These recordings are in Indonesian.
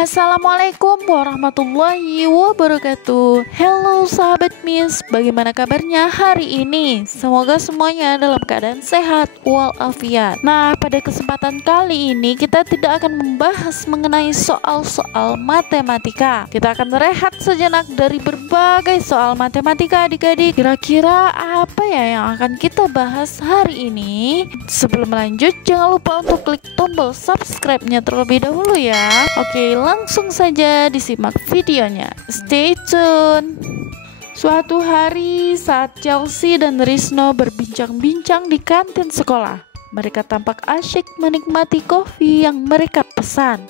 Assalamualaikum warahmatullahi wabarakatuh. Halo sahabat Miss, bagaimana kabarnya hari ini? Semoga semuanya dalam keadaan sehat walafiat. Nah, pada kesempatan kali ini kita tidak akan membahas mengenai soal-soal matematika. Kita akan rehat sejenak dari berbagai soal matematika adik-adik. Kira-kira apa ya yang akan kita bahas hari ini? Sebelum lanjut, jangan lupa untuk klik tombol subscribe-nya terlebih dahulu ya. Oke, langsung saja disimak videonya. Stay tune. Suatu hari saat Chelsea dan Rizno berbincang-bincang di kantin sekolah, mereka tampak asyik menikmati kopi yang mereka pesan.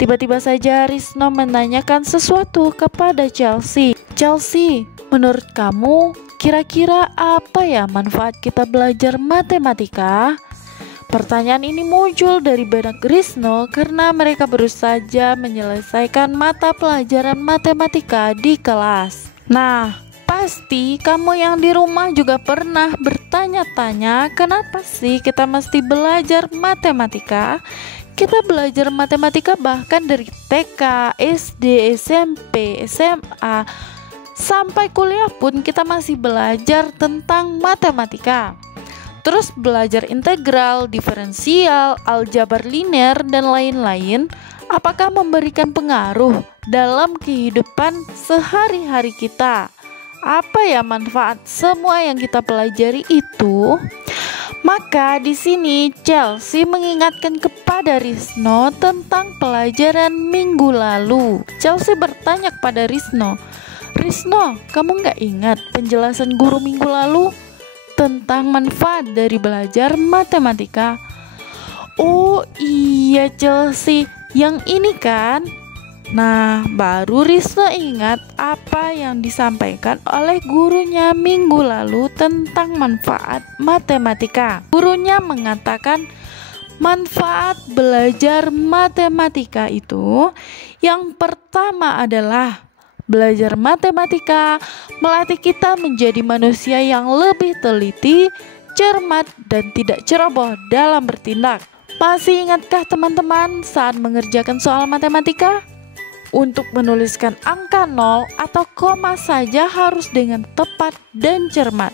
Tiba-tiba saja Rizno menanyakan sesuatu kepada Chelsea. Chelsea, menurut kamu kira-kira apa ya manfaat kita belajar matematika? Pertanyaan ini muncul dari benak Rizno karena mereka baru saja menyelesaikan mata pelajaran matematika di kelas. Nah, pasti kamu yang di rumah juga pernah bertanya-tanya, kenapa sih kita mesti belajar matematika? Kita belajar matematika bahkan dari TK, SD, SMP, SMA, sampai kuliah pun kita masih belajar tentang matematika. Terus belajar integral, diferensial, aljabar linear, dan lain-lain, apakah memberikan pengaruh dalam kehidupan sehari-hari kita? Apa ya manfaat semua yang kita pelajari itu? Maka di sini Chelsea mengingatkan kepada Rizno tentang pelajaran minggu lalu. Chelsea bertanya kepada Rizno, "Rizno, kamu nggak ingat penjelasan guru minggu lalu tentang manfaat dari belajar matematika?" "Oh iya Chelsea, yang ini kan?" Nah, baru Rizno ingat apa yang disampaikan oleh gurunya minggu lalu tentang manfaat matematika. Gurunya mengatakan manfaat belajar matematika itu yang pertama adalah belajar matematika melatih kita menjadi manusia yang lebih teliti, cermat, dan tidak ceroboh dalam bertindak. Masih ingatkah teman-teman saat mengerjakan soal matematika? Untuk menuliskan angka 0 atau koma saja harus dengan tepat dan cermat.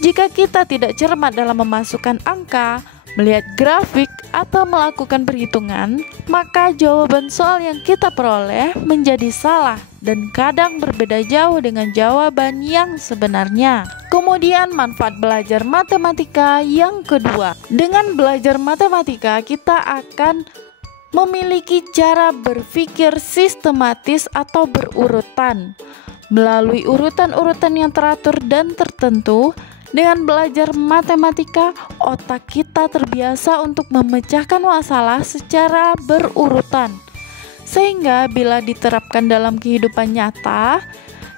Jika kita tidak cermat dalam memasukkan angka, melihat grafik, atau melakukan perhitungan, maka jawaban soal yang kita peroleh menjadi salah dan kadang berbeda jauh dengan jawaban yang sebenarnya. Kemudian manfaat belajar matematika yang kedua. Dengan belajar matematika kita akan memiliki cara berpikir sistematis atau berurutan. Melalui urutan-urutan yang teratur dan tertentu, dengan belajar matematika, otak kita terbiasa untuk memecahkan masalah secara berurutan. Sehingga bila diterapkan dalam kehidupan nyata,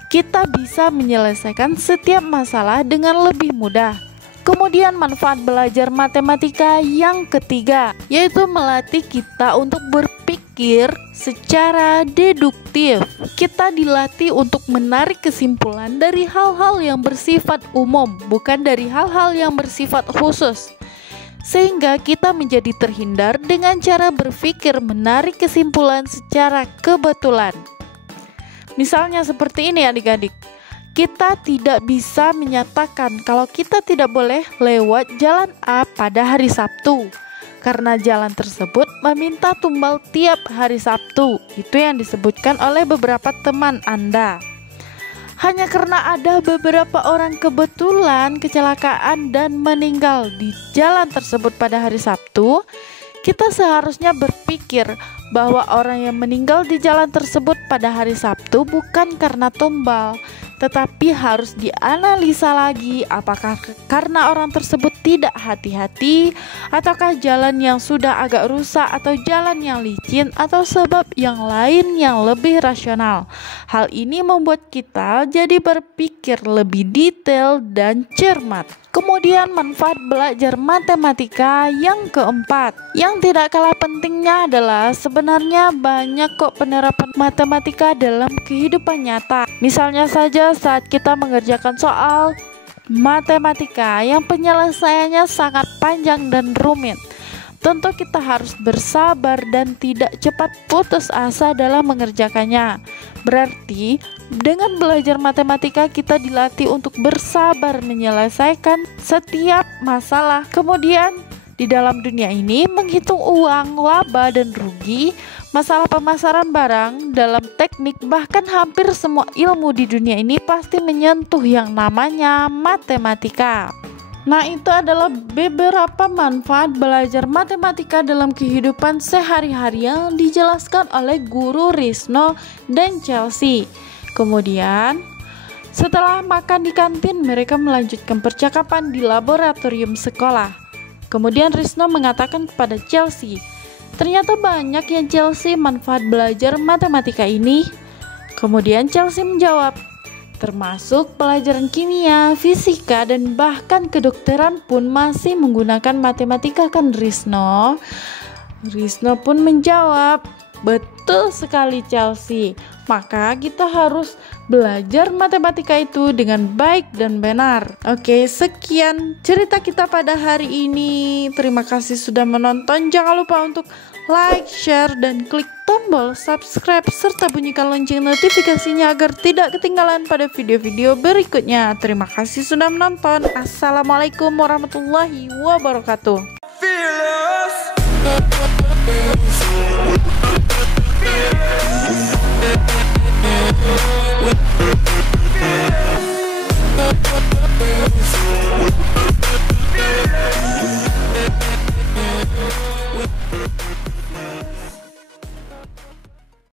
kita bisa menyelesaikan setiap masalah dengan lebih mudah. Kemudian manfaat belajar matematika yang ketiga, yaitu melatih kita untuk berpikir secara deduktif. Kita dilatih untuk menarik kesimpulan dari hal-hal yang bersifat umum, bukan dari hal-hal yang bersifat khusus. Sehingga kita menjadi terhindar dengan cara berpikir menarik kesimpulan secara kebetulan. Misalnya seperti ini adik-adik. Kita tidak bisa menyatakan kalau kita tidak boleh lewat jalan A pada hari Sabtu, karena jalan tersebut meminta tumbal tiap hari Sabtu. Itu yang disebutkan oleh beberapa teman Anda. Hanya karena ada beberapa orang kebetulan kecelakaan dan meninggal di jalan tersebut pada hari Sabtu, kita seharusnya berpikir bahwa orang yang meninggal di jalan tersebut pada hari Sabtu bukan karena tumbal, tetapi harus dianalisa lagi apakah karena orang tersebut tidak hati-hati, ataukah jalan yang sudah agak rusak, atau jalan yang licin, atau sebab yang lain yang lebih rasional. Hal ini membuat kita jadi berpikir lebih detail dan cermat. Kemudian manfaat belajar matematika yang keempat, yang tidak kalah pentingnya adalah sebenarnya banyak kok penerapan matematika dalam kehidupan nyata. Misalnya saja saat kita mengerjakan soal matematika yang penyelesaiannya sangat panjang dan rumit, tentu kita harus bersabar dan tidak cepat putus asa dalam mengerjakannya. Berarti dengan belajar matematika kita dilatih untuk bersabar menyelesaikan setiap masalah. Kemudian di dalam dunia ini menghitung uang, laba dan rugi, masalah pemasaran barang dalam teknik, bahkan hampir semua ilmu di dunia ini pasti menyentuh yang namanya matematika. Nah, itu adalah beberapa manfaat belajar matematika dalam kehidupan sehari-hari yang dijelaskan oleh guru Risno dan Chelsea. Kemudian, setelah makan di kantin, mereka melanjutkan percakapan di laboratorium sekolah. Kemudian Risno mengatakan kepada Chelsea, "Ternyata banyak ya Chelsea manfaat belajar matematika ini." Kemudian Chelsea menjawab, "Termasuk pelajaran kimia, fisika, dan bahkan kedokteran pun masih menggunakan matematika kan Risno?" Risno pun menjawab, "Betul sekali Chelsea, maka kita harus belajar matematika itu dengan baik dan benar." Oke, sekian cerita kita pada hari ini. Terima kasih sudah menonton. Jangan lupa untuk like, share, dan klik tombol subscribe serta bunyikan lonceng notifikasinya agar tidak ketinggalan pada video-video berikutnya. Terima kasih sudah menonton. Assalamualaikum warahmatullahi wabarakatuh.